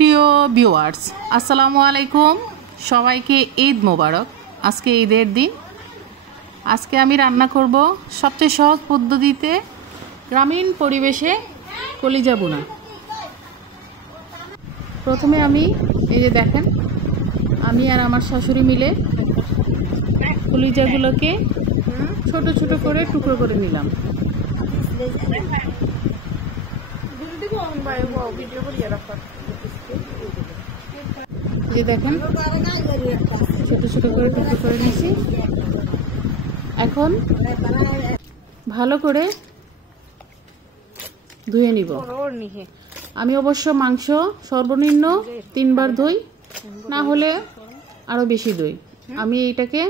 প্রিয় ভিউয়ার্স, আসসালামু আলাইকুম। সবাইকে ঈদ মোবারক। আজকে ঈদের দিন। আজকে আমি রান্না করব সবচেয়ে সহজ পদ্ধতিতে গ্রামীণ পরিবেশে কলিজা বোনা। প্রথমে আমি এই যে দেখেন, আমি আর আমার শাশুড়ি মিলে কলিজাগুলোকে ছোট ছোট করে টুকরো করে নিলাম। যে দেখেন ছোট ছোট করে টুকরো করে নিয়েছি। এখন ভালো করে ধুয়ে নিব। আমি অবশ্য মাংস সর্বনিম্ন 3 বার ধুই, না হলে আরো বেশি ধুই। আমি এইটাকে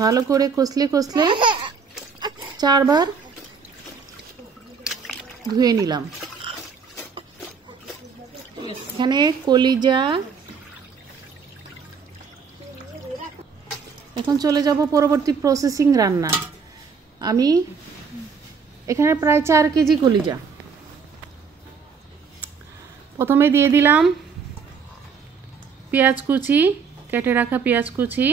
ভালো করে কষলে 4 বার ধুয়ে নিলাম। এখানে কলিজা। এখন চলে যাব পরবর্তী প্রসেসিং রান্না। আমি এখানে প্রায় 4 কেজি কলিজা। প্রথমে দিয়ে দিলাম পেঁয়াজ কুচি, কেটে রাখা পেঁয়াজ কুচি,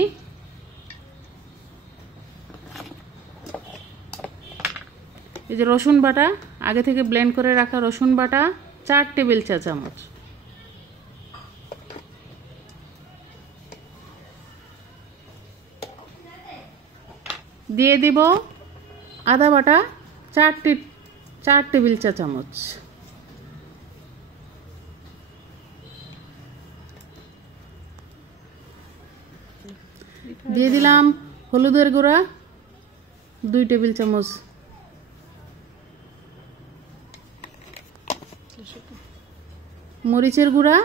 এই যে রসুন বাটা, আগে থেকে ব্লেন্ড করে রাখা রসুন বাটা 4 টেবিল চা চামচ, দিয়ে দিব আদা বাটা 4 টেবিল চা চামচ, দিয়ে দিলাম হলুদের গুঁড়া 2 টেবিল চামচ, মরিচের গুঁড়া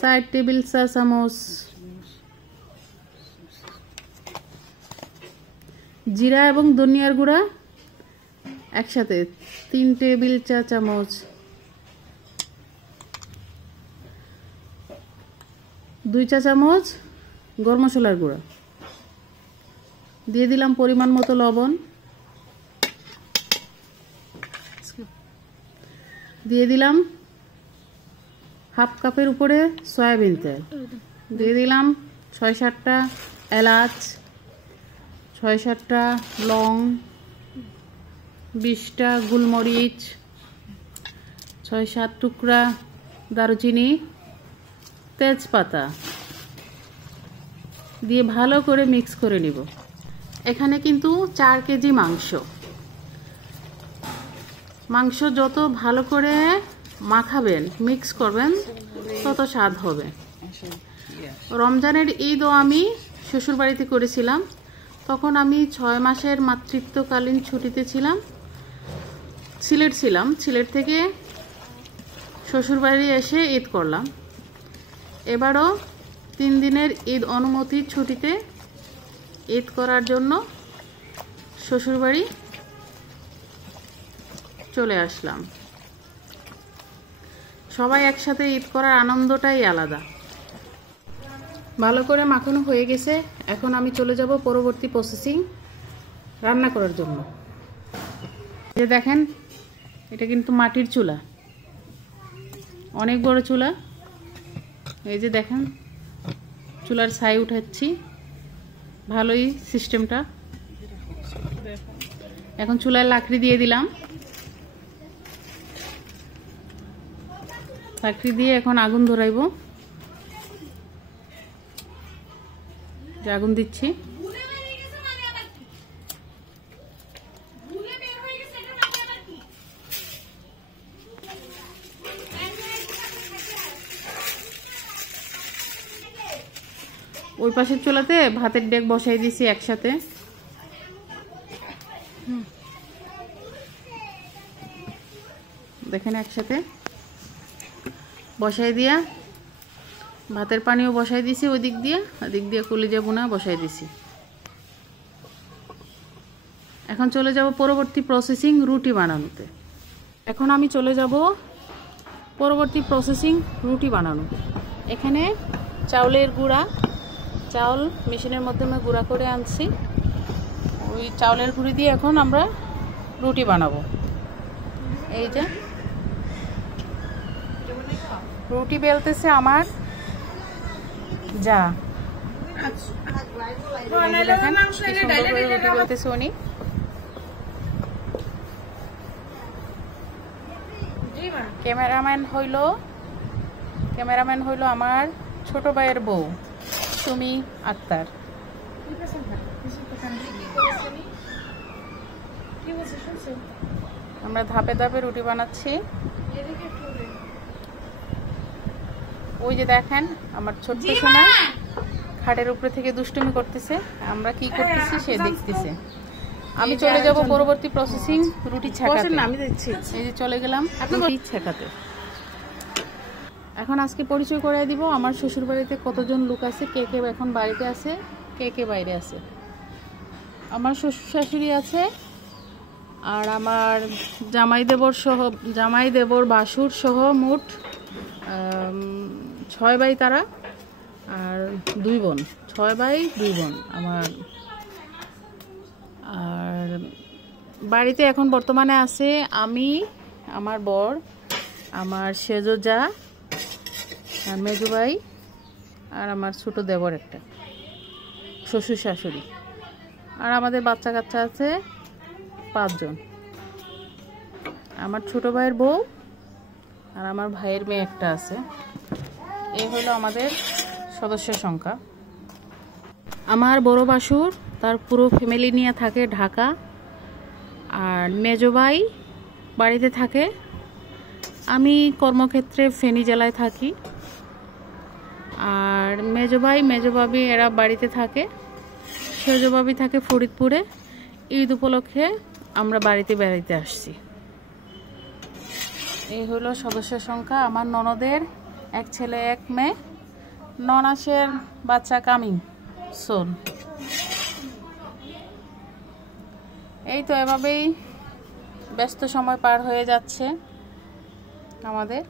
4 টেবিল চা চামচ, জিরা এবং ধনিয়ার গুঁড়া একসাথে 3 টেবিল চা চামচ, 2 চা চামচ গরম মশলার গুঁড়া, দিয়ে দিলাম পরিমাণ মতো লবণ, দিয়ে দিলাম হাফ কাপের উপরে সয়াবিন তেল, দিয়ে দিলাম 6-7টা এলাচ, 6-7টা লং, 20টা গোলমরিচ, 6-7 টুকরা দারুচিনি, তেজপাতা দিয়ে ভালো করে মিক্স করে নিব। এখানে কিন্তু 4 কেজি মাংস যত ভালো করে মাখাবেন, মিক্স করবেন, তত স্বাদ হবে। রমজানের ঈদও আমি শ্বশুরবাড়িতে করেছিলাম। তখন আমি 6 মাসের মাতৃত্বকালীন ছুটিতে ছিলাম, সিলেট থেকে শ্বশুরবাড়ি এসে ঈদ করলাম। এবারও 3 দিনের ঈদ অনুমতির ছুটিতে ঈদ করার জন্য শ্বশুরবাড়ি চলে আসলাম। সবাই একসাথে ঈদ করার আনন্দটাই আলাদা। ভালো করে মাখানো হয়ে গেছে। এখন আমি চলে যাব পরবর্তী প্রসেসিং রান্না করার জন্য। এই দেখেন, এটা কিন্তু মাটির চুলা, অনেক বড় চুলা। এই যে দেখেন চুলার ছাই উঠাচ্ছি, ভালোই সিস্টেমটা। এখন চুলায় লাকড়ি দিয়ে দিলাম, লাকড়ি দিয়ে এখন আগুন ধরাইব। আগুন দিচ্ছি। ওই পাশের চুলাতে ভাতের ডেক বসাই দিছি একসাথে। দেখেন একসাথে বসাই দিয়া ভাতের পানিও বসাই দিছি, ওই দিক দিয়ে কলিজা বোনা বসাই দিছি। এখন চলে যাব পরবর্তী প্রসেসিং রুটি বানানোতে। এখন আমি চলে যাব পরবর্তী প্রসেসিং রুটি বানানো। এখানে চাউলের গুঁড়া, চাউল মেশিনের মাধ্যমে গুঁড়া করে আনছি। ওই চাউলের গুঁড়ি দিয়ে এখন আমরা রুটি বানাবো। এই যে রুটি বেলতেছে আমার যা। দেখেন কি সুন্দর করে রুটি বেলতেছে উনি। ক্যামেরাম্যান হইল আমার ছোট ভাইয়ের বউ সুমি আক্তার। আমরা ধাপে ধাপে রুটি বানাচ্ছি। ওই যে দেখেন আমার ছোট্ট সোনা খাটের উপরে থেকে দুষ্টুমি করতেছে, আমরা কি করতেছি সে দেখতেছে। আমি চলে যাব পরবর্তী প্রসেসিং রুটি ছেঁকাতে। আমি দেখছি এই যে চলে গেলাম রুটি ছেঁকাতে। এখন আজকে পরিচয় করে দিব আমার শ্বশুর বাড়িতে কতজন লোক আছে, কে কে এখন বাড়িতে আছে, কে কে বাইরে আছে। আমার শ্বশুর শাশুড়ি আছে, আর আমার জামাই দেবর বাসুর সহ মোট 6 ভাই তারা, আর 2 বোন, 6 ভাই 2 বোন আমার। আর বাড়িতে এখন বর্তমানে আছে আমি, আমার বর, আমার সেজো যা, আর মেজো ভাই, আর আমার ছোট দেবর একটা, শ্বশুর শাশুড়ি, আর আমাদের বাচ্চা কাচ্চা আছে 5 জন। আমার ছোট ভাইয়ের বউ আর আমার ভাইয়ের মেয়ে একটা আছে। এই হলো আমাদের সদস্য সংখ্যা। আমার বড় বাসুর তার পুরো ফ্যামিলি নিয়ে থাকে ঢাকা, আর মেজো ভাই বাড়িতে থাকে, আমি কর্মক্ষেত্রে ফেনী জেলায় থাকি। আর মেজো ভাই মেজো ভাবি এরা বাড়িতে থাকে, সেজো ভাবি থাকে ফরিদপুরে। ঈদ উপলক্ষে আমরা বাড়িতে বেড়াইতে আসছি। এই হলো সদস্য সংখ্যা। আমার ননদের 1 ছেলে 1 মেয়ে, ননাসের বাচ্চা কামিং সোন। এই তো এভাবেই ব্যস্ত সময় পার হয়ে যাচ্ছে আমাদের।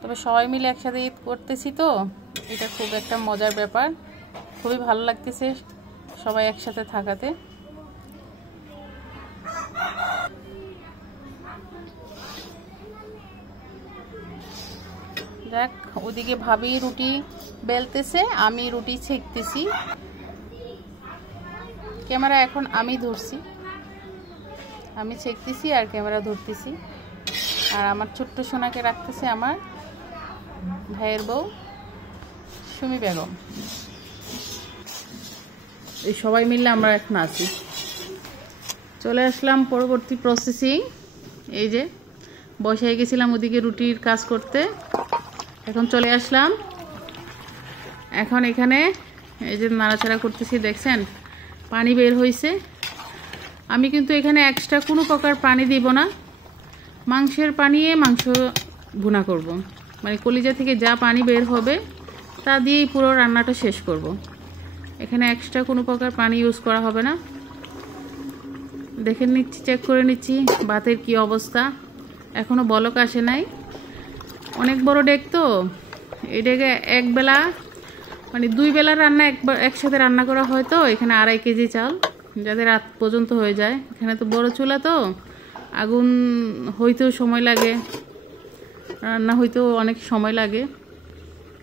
তবে সবাই মিলে একসাথে ঈদ করতেছি তো এটা খুব একটা মজার ব্যাপার, খুবই ভালো লাগতেছে সবাই একসাথে থাকাতে। দেখ ওদিকে ভাবি রুটি বেলতেছে, আমি রুটি ছেঁকতেছি। ক্যামেরা এখন আমি ধরছি, আমি ছেঁকতেছি আর ক্যামেরা ধরতেছি। আর আমার ছোট্ট সোনাকে রাখতেছে আমার ভাইয়ের বউ সুমি বেগম। এই সবাই মিলে আমরা এখন আছি। চলে আসলাম পরবর্তী প্রসেসিং। এই যে বসাই গেছিলাম ওদিকে রুটির কাজ করতে, এখন চলে আসলাম। এখন এখানে এই যে নাড়াচাড়া করতেছি, দেখছেন পানি বের হয়েছে। আমি কিন্তু এখানে এক্সট্রা কোনো প্রকার পানি দিব না, মাংসের পানিয়ে মাংস ভুনা করব। মানে কলিজা থেকে যা পানি বের হবে তা দিয়েই পুরো রান্নাটা শেষ করব। এখানে এক্সট্রা কোনো প্রকার পানি ইউজ করা হবে না। দেখে নিচ্ছি, চেক করে নিচ্ছি ভাতের কি অবস্থা। এখনো বলক আসে নাই, অনেক বড় ডেক তো, এই ডেকে একবেলা মানে 2 বেলার রান্না একসাথে রান্না করা হয়, তো এখানে 2.5 কেজি চাল যাতে রাত পর্যন্ত হয়ে যায়। এখানে তো বড় চুলা, তো আগুন হইতেও সময় লাগে, রান্না হইতেও অনেক সময় লাগে।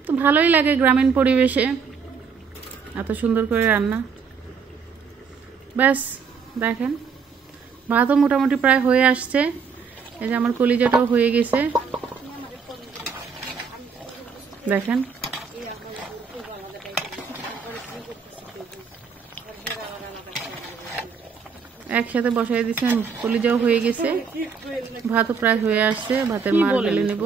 তো ভালোই লাগে গ্রামীণ পরিবেশে এত সুন্দর করে রান্না। ব্যাস দেখেন ভাতও মোটামুটি প্রায় হয়ে আসছে। এই যে আমার কলিজাটাও হয়ে গেছে, দেখেন। একসাথে বসাই দিচ্ছেন, কলিজাও হয়ে গেছে, ভাতও প্রায় হয়ে আসছে। ভাতের মার ঢেলে নেব।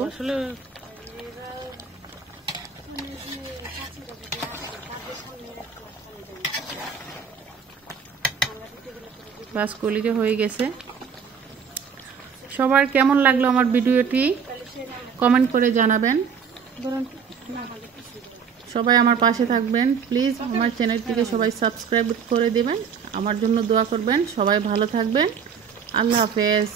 বাস কলিজা হয়ে গেছে। সবার কেমন লাগলো আমার ভিডিওটি কমেন্ট করে জানাবেন। সবাই আমার পাশে থাকবেন প্লিজ। আমার চ্যানেলটিকে সবাই সাবস্ক্রাইব করে দেবেন, আমার জন্য দোয়া করবেন। সবাই ভালো থাকবেন, আল্লাহ হাফেজ।